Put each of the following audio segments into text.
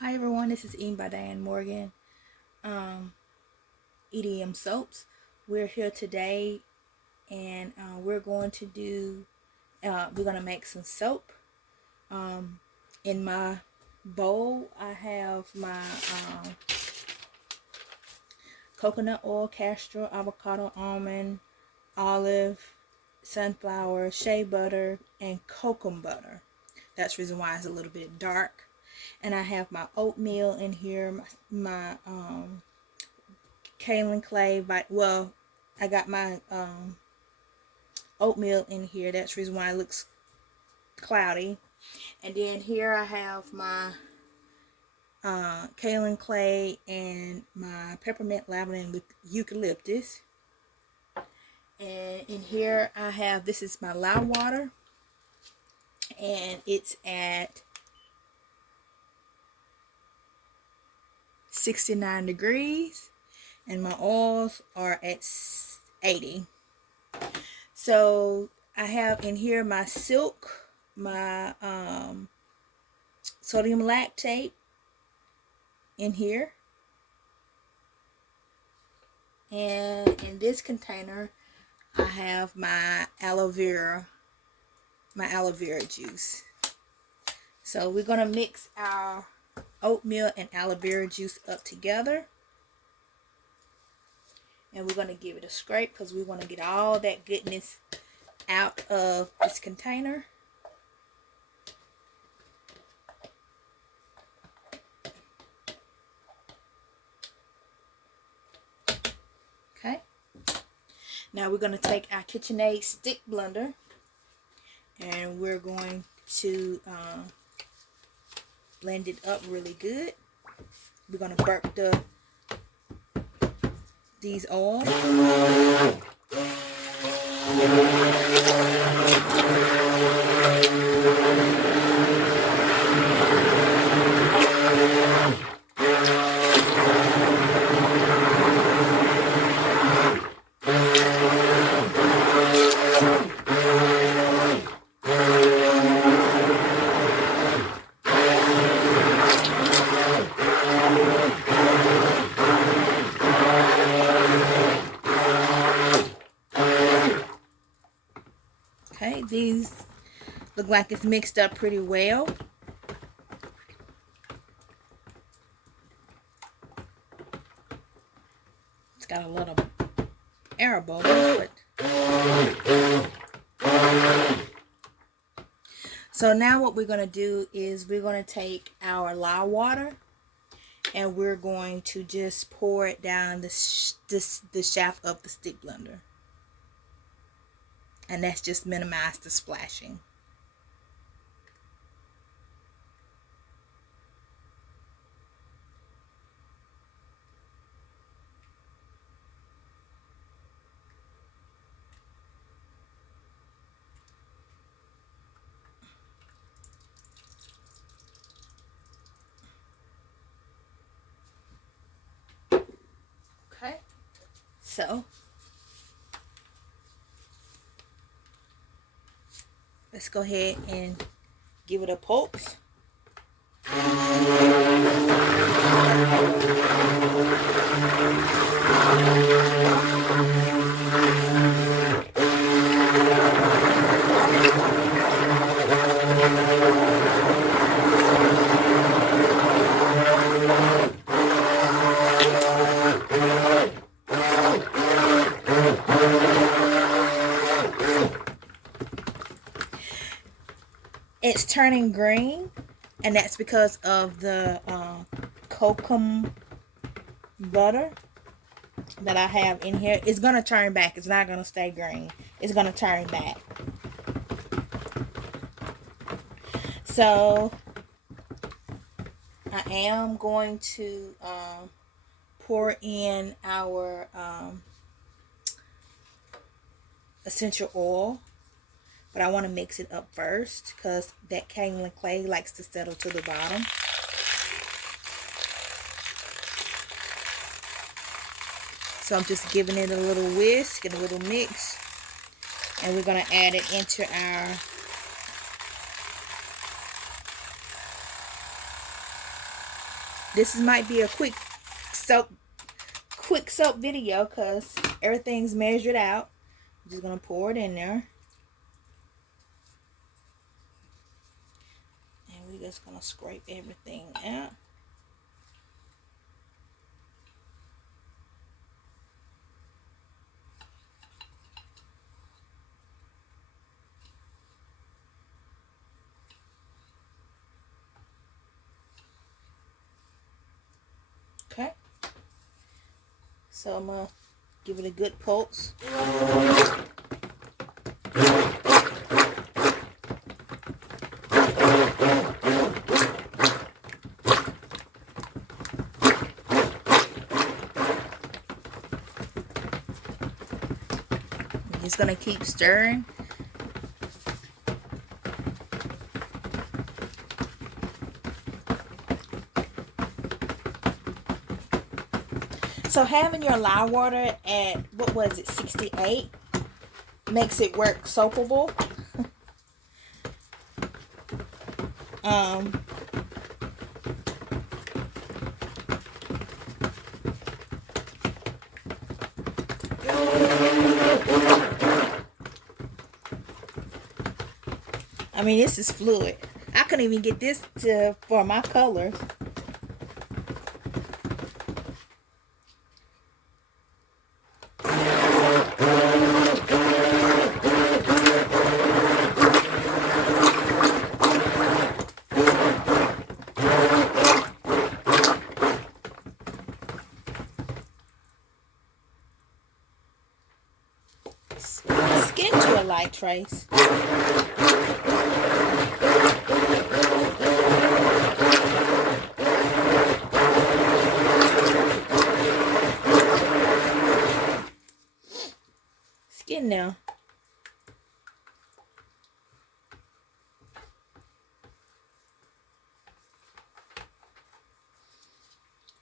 Hi everyone, this is Eating by Diane Morgan, EDM Soaps. We're here today and we're going to make some soap. In my bowl I have my coconut oil, castor, avocado, almond, olive, sunflower, shea butter, and cocoa butter. That's the reason why it's a little bit dark. And I have my oatmeal in here, my kaolin clay. Well, I got my oatmeal in here. That's the reason why it looks cloudy. And then here I have my kaolin clay and my peppermint, lavender, and eucalyptus. And in here I have, this is my lye water, and it's at 69 degrees, and my oils are at 80. So I have in here my silk, my sodium lactate in here, and in this container I have my aloe vera juice. So we're gonna mix our oatmeal and aloe vera juice up together, and we're going to give it a scrape because we want to get all that goodness out of this container. Okay, now we're going to take our KitchenAid stick blender and we're going to blend it up really good. We're going to burp these oils. Okay, these look like it's mixed up pretty well. It's got a lot of air bubbles, so now what we're going to do is we're going to take our lye water and we're going to just pour it down the shaft of the stick blender. And that's just minimize the splashing. Okay, so let's go ahead and give it a pulse. It's turning green, and that's because of the cocoa butter that I have in here. It's going to turn back. It's not going to stay green. It's going to turn back. So I am going to pour in our essential oil. But I want to mix it up first because that kaolin clay likes to settle to the bottom. So I'm just giving it a little whisk and a little mix. And we're going to add it into our This might be a quick soap video because everything's measured out. I'm just gonna pour it in there. And we're just gonna scrape everything out. Okay. So I'm gonna give it a good pulse. I'm just gonna keep stirring. So having your lye water at, what was it, 68, makes it work soapable. I mean, this is fluid. I couldn't even get this for my colors. Skin to a light trace. Skin now.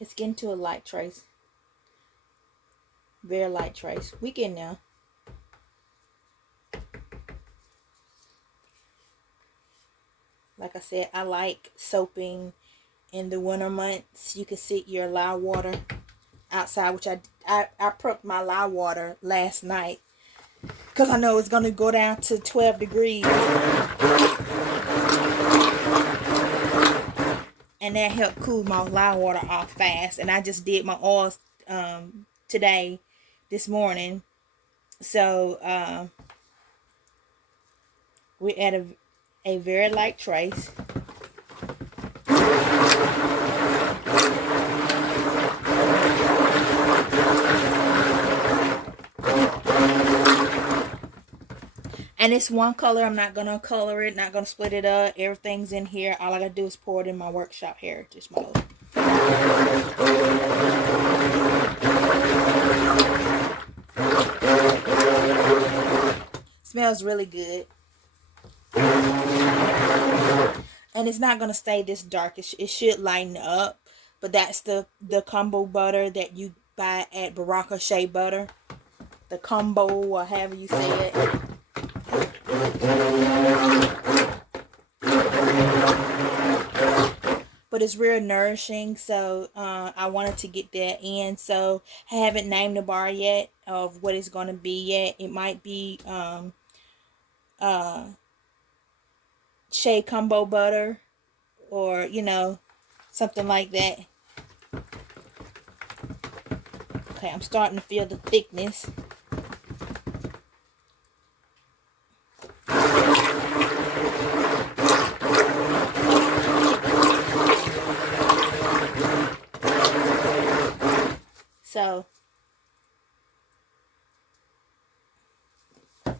It's getting to a light trace. Very light trace. We getting now. Like I said, I like soaping in the winter months. You can sit your lye water outside, which I prepped my lye water last night because I know it's going to go down to 12 degrees. And that helped cool my lye water off fast. And I just did my oils this morning. So we add a very light trace. And it's one color. I'm not going to color it, not going to split it up. Everything's in here. All I got to do is pour it in my workshop heritage mode. Smells really good. And it's not going to stay this dark. It should lighten up. But that's the combo butter that you buy at Baraka Shea Butter. The combo, or however you say it. But it's real nourishing, so I wanted to get that in. So I haven't named the bar yet of what it's going to be yet. It might be Shea Combo Butter, or you know, something like that. Okay, I'm starting to feel the thickness. So I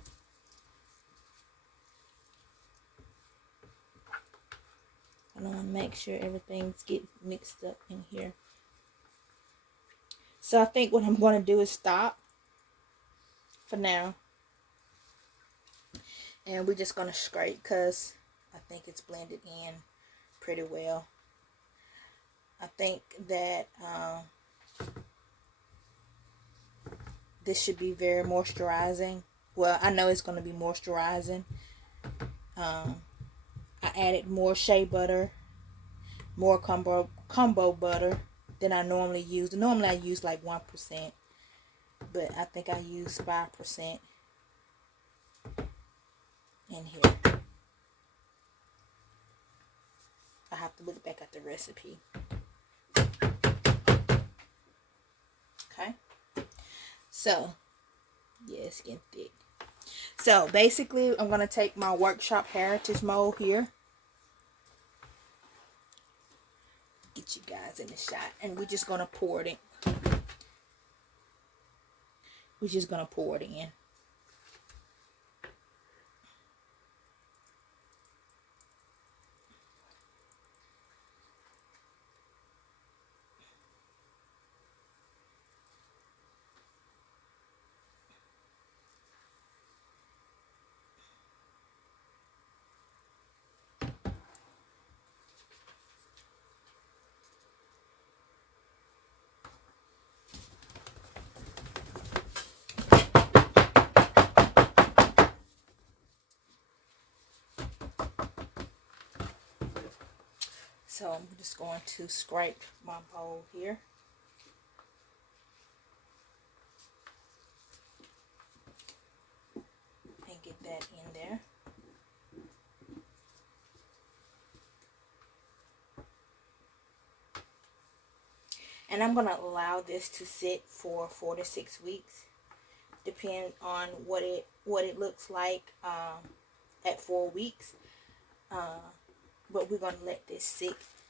want to make sure everything's getting mixed up in here. So I think what I'm going to do is stop for now. And we're just going to scrape because I think it's blended in pretty well. I think that this should be very moisturizing. Well, I know it's going to be moisturizing. I added more shea butter more combo butter than I normally use. Normally I use like 1%, but I think I use 5% in here. I have to look back at the recipe. Okay, so yeah, it's getting thick. So basically, I'm gonna take my workshop heritage mold here. Get you guys in the shot, and we're just gonna pour it in. We're just gonna pour it in. So I'm just going to scrape my bowl here. And get that in there. And I'm going to allow this to sit for 4 to 6 weeks. Depend on what it looks like at 4 weeks. But we're going to let this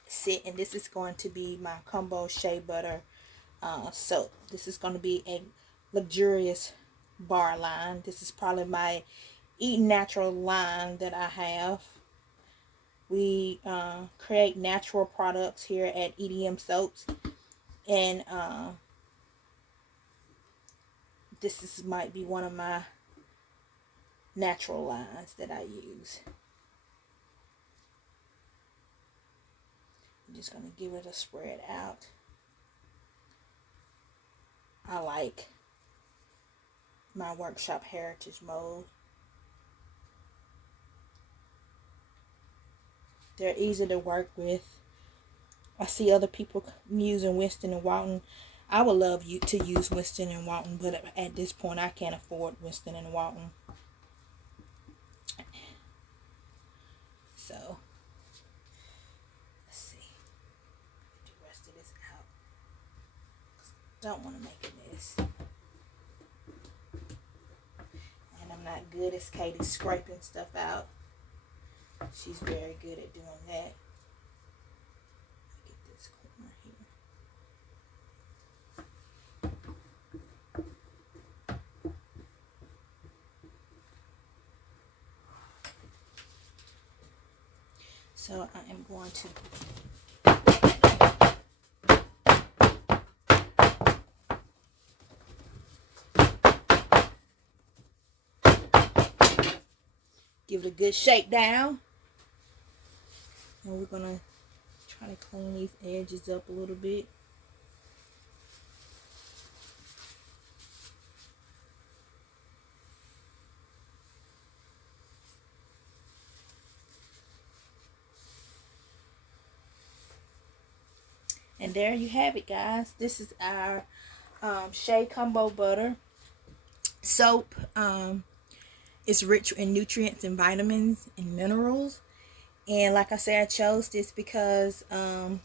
sit, and this is going to be my Kombo Shea butter soap. This is going to be a luxurious bar line. This is probably my Eat Natural line that I have. We create natural products here at EDM Soaps, and this might be one of my natural lines that I use. I'm just going to give it a spread out. I like my workshop heritage mold. They're easy to work with. I see other people using Winston and Walton. I would love you to use Winston and Walton, but at this point I can't afford Winston and Walton. So don't want to make a mess. And I'm not good as Katie scraping stuff out. She's very good at doing that. Get this corner here. So I am going to give it a good shake down. And we're going to try to clean these edges up a little bit. And there you have it, guys. This is our Shea Kombo Butter soap. It's rich in nutrients and vitamins and minerals. And like I said, I chose this because the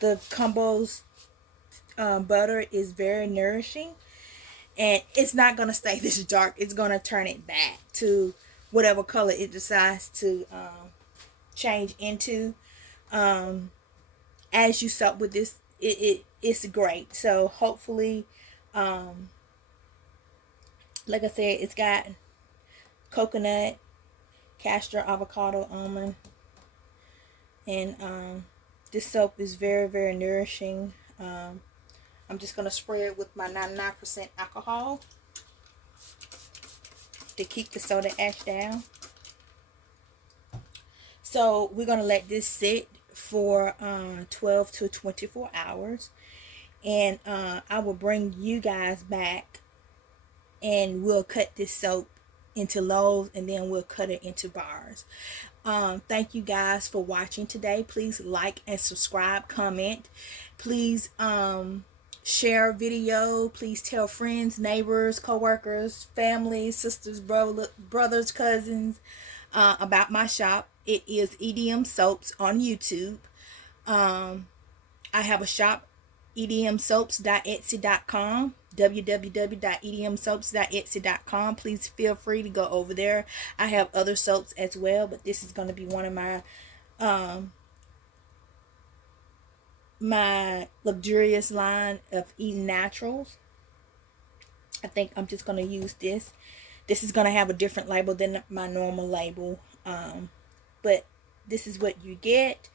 Kombo's butter is very nourishing. And it's not going to stay this dark. It's going to turn it back to whatever color it decides to change into. As you soak with this, it's great. So hopefully, like I said, it's got coconut, castor, avocado, almond, and this soap is very, very nourishing. I'm just going to spray it with my 99% alcohol to keep the soda ash down. So we're going to let this sit for 12 to 24 hours, and I will bring you guys back and we'll cut this soap into loaves, and then we'll cut it into bars. Thank you guys for watching today. Please like and subscribe, comment. Please share video. Please tell friends, neighbors, co-workers, family, sisters, brothers, cousins about my shop. It is EDM Soaps on YouTube. I have a shop, edmsoaps.etsy.com, www.edmsoaps.etsy.com. Please feel free to go over there. I have other soaps as well, but this is going to be one of my luxurious line of Eating Naturals. I think I'm just going to use this. This is going to have a different label than my normal label, but this is what you get.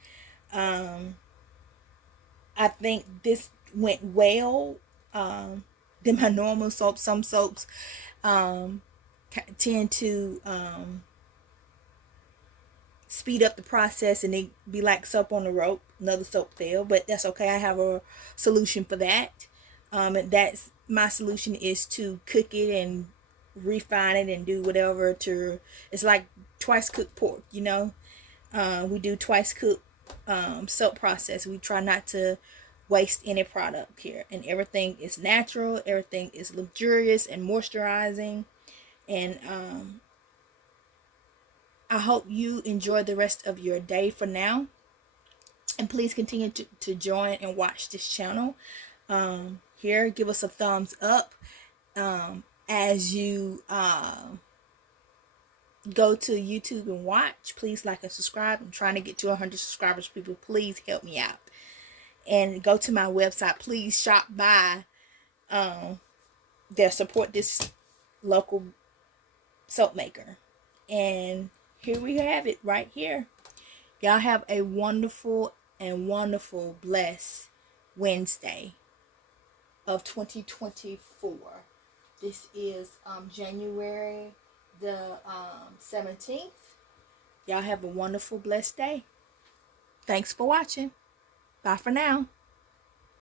I think this went well than my normal soaps. Some soaps tend to speed up the process and they be like soap on the rope. Another soap failed, but that's okay. I have a solution for that. And that's my solution is to cook it and refine it and do whatever to. It's like twice cooked pork, you know. We do twice cooked soap process. We try not to waste any product here, and everything is natural, everything is luxurious and moisturizing. And I hope you enjoy the rest of your day for now, and please continue to join and watch this channel. Here, give us a thumbs up as you go to YouTube and watch. Please like and subscribe. I'm trying to get to 100 subscribers. People, please help me out. And go to my website. Please shop by. They'll support this local soap maker. And here we have it right here. Y'all have a wonderful and wonderful blessed Wednesday of 2024. This is January the 17th. Y'all have a wonderful blessed day. Thanks for watching. Bye for now.